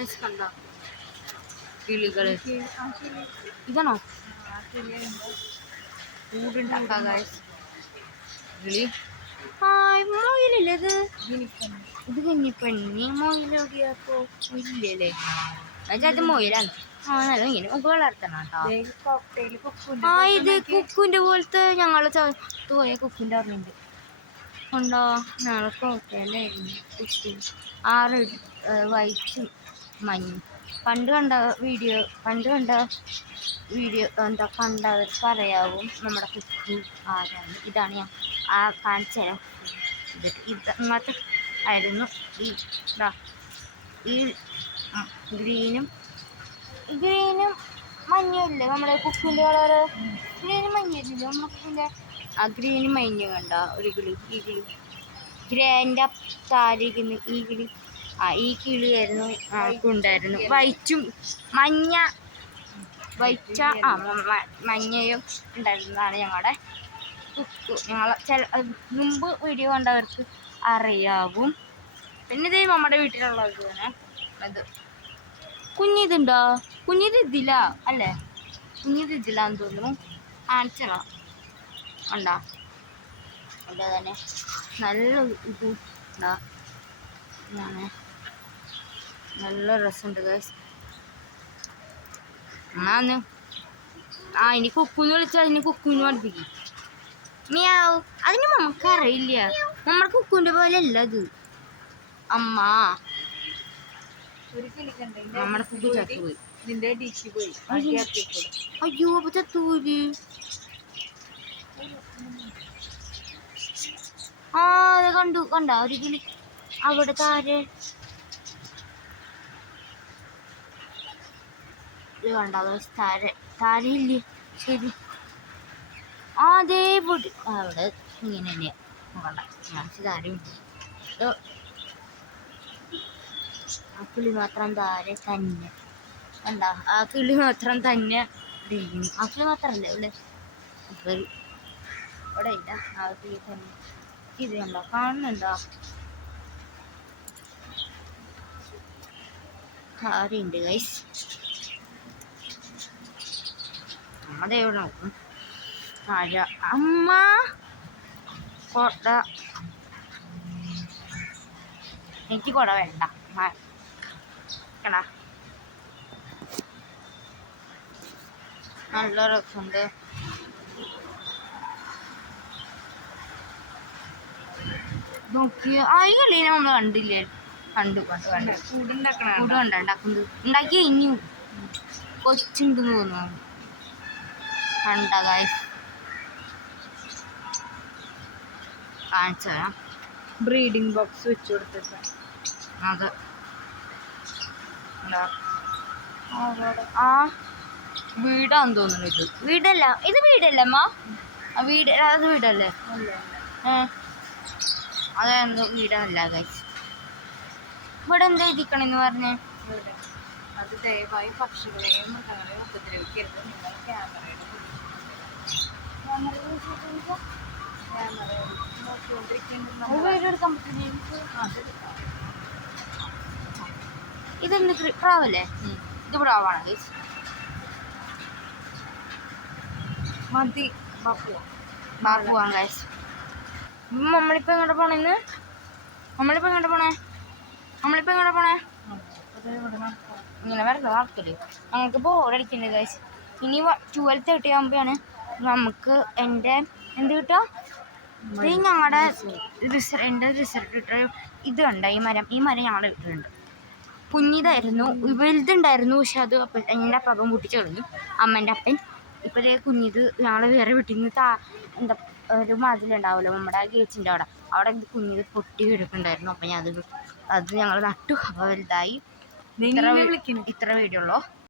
Guys കണ്ടോ കിളികള് ഇതാണോ കൂടുണ്ടാക്കാ guys കിളി മൊയിലല്ലേ ഇത് കുഞ്ഞിപ്പെണ്ണി മൊയിലെവിടെയാക്കോ ഇല്ലല്ലേ അത് മൊയിലാണ് നല്ല ഇങ്ങനെ നമുക്ക് വളർത്തണം കേട്ടോ ഇത് കുക്കുവിന്റെ പോലത്തെ ഞങ്ങൾ പോയ കുക്കിന്റെ ഓർമ്മയുണ്ട് ഉണ്ടോ ഞങ്ങൾ കോട്ടയിലായിരുന്നു കുക്കി 6 വൈറ്റും മഞ്ഞും പണ്ട് കണ്ട വീഡിയോ എന്താ കണ്ടവർക്ക് അറിയാവും നമ്മുടെ കുക്കു ആരാണ്. ഇതാണ് ഞാൻ കാണിച്ചു തരാം. ഇങ്ങനത്തെ ആയിരുന്നു ഈ ഗ്രീനും മഞ്ഞും ഇല്ലേ നമ്മുടെ കുക്കിൻ്റെ കളറ്. ഗ്രീനും മഞ്ഞില്ലേ നമ്മുടെ കുക്കിൻ്റെ ഗ്രീനും മഞ്ഞും കണ്ട ഒരു കിളി. ഈ കിളി ഗ്രാൻഡ് താരിക്കുന്നു ഈ കിളി. ഈ കിളിയായിരുന്നു ഉണ്ടായിരുന്നു. വൈറ്റും മഞ്ഞയും ഉണ്ടായിരുന്നതാണ് ഞങ്ങളുടെ കുക്കു. മുമ്പ് വീഡിയോ കണ്ടവർക്ക് അറിയാവും. പിന്നെ ഇത് നമ്മുടെ വീട്ടിലുള്ളത് തന്നെ. അത് കുഞ്ഞിതുണ്ടോ? കുഞ്ഞിത് ഇതില്ല അല്ലേ? കുഞ്ഞിത് ഇതില്ലാന്ന് തോന്നുന്നു. കാണിച്ചോ ഉണ്ടോ? അതെ തന്നെ നല്ല ഇത് ഉണ്ടാ നല്ല രസമുണ്ട് ഗൈസ്. എന്നാന്ന് ഇനി കുക്കുന്ന് വിളിച്ചാൽ അതിന് കുക്കുന്ന് പഠിപ്പിക്കും. മിയാവ് അതിന് നമുക്കറിയില്ല. നമ്മുടെ കുക്കുവിൻ്റെ പോലെ അല്ല അത്. അമ്മ നമ്മുടെ കുക്കു ചത്തുപോയി. അയ്യോ അപ്പൊ ചത്തുപോയി. അത് കണ്ട ഒരു കിളി അവിടെ താരെ ഇത് കണ്ടോ താരയില്ലേ? ശരി അതേ പൊടി അവിടെ ഇങ്ങനെ തന്നെയാ കണ്ട മനസ്സിൽ താരയുണ്ട്. ആ കിളി മാത്രം താരെ തന്നെ കണ്ട. ആ കിളി മാത്രം തന്നെ ആ കിളി മാത്രമല്ലേ ഇവിടെ ഇവിടെ ഇല്ല. ആ കിളി തന്നെ ഇത് കണ്ടോ കാണുന്നുണ്ടോ? താരയുണ്ട് ഗൈസ്. നമ്മുടെ എവിടെ നോക്കും അമ്മ കൊട. എനിക്ക് കൊട വേണ്ട. നല്ല രസമുണ്ട്. നോക്കി ഈ കളീനെ നമ്മൾ കണ്ടില്ലേ? കണ്ടു കൂടുണ്ടാക്കുന്നത് ഉണ്ടാക്കി കഴിഞ്ഞു. കൊച്ചുണ്ടെന്ന് തോന്നുന്നു. കണ്ട ഗൈസ് കാണിച്ചു തരാം. ബ്രീഡിംഗ് ബോക്സ് വെച്ച് കൊടുത്തിട്ട് അത് വീടാന്ന് തോന്നുന്നു. ഇത് വീടല്ല വീടല്ലേ അമ്മ? അത് വീടല്ലേ? അതെന്തോ വീടല്ല ഗൈസ്. ഇവിടെ എന്താ ഇരിക്കണെന്ന് പറഞ്ഞേ? അത് ദയവായി പക്ഷികളെയും മൃഗങ്ങളെയും ഉപദ്രവിക്കരുത്. നിങ്ങൾ ക്യാമറയുടെ ഇതെന്ത് പ്രാവല്ലേ? ഇത് പ്രാവാണ് ഗൈസ്. മതി ബാപ്പുവാണ് ഗൈസ്. നമ്മളിപ്പോ എങ്ങോട്ട് പോണേന്ന്? നമ്മളിപ്പോ എങ്ങോട്ട് പോണേ? ഇങ്ങനെ വെറുതെ നടക്കല് നമുക്ക് ബോറടിക്കണ്ടേ ഗൈസ്. ഇനി 12:30 ആകുമ്പോഴാണ് നമുക്ക് എൻ്റെ എന്ത് കിട്ടുക? ഇത് ഞങ്ങളുടെ റിസൾട്ട് കിട്ടുക. ഇത് കണ്ട ഈ മരം ഞങ്ങളുടെ വീട്ടിലുണ്ട്. കുഞ്ഞിതായിരുന്നു, വലുതുണ്ടായിരുന്നു. പക്ഷെ അത് എൻ്റെ അപ്പം പൊട്ടിച്ച് കളഞ്ഞു. അമ്മേൻ്റെ അപ്പൻ. ഇപ്പോഴേ കുഞ്ഞിത് ഞങ്ങൾ വേറെ വീട്ടിൽ നിന്ന് എന്താ ഒരു മതിലുണ്ടാവുമല്ലോ നമ്മുടെ ഗേറ്റിൻ്റെ അവിടെ കുഞ്ഞിത് പൊട്ടി കിടക്കുന്നുണ്ടായിരുന്നു. അപ്പം അത് ഞങ്ങൾ നട്ടു. അപ്പോൾ വലുതായി. ഇത്ര വീഡിയോ ഉള്ളൂ.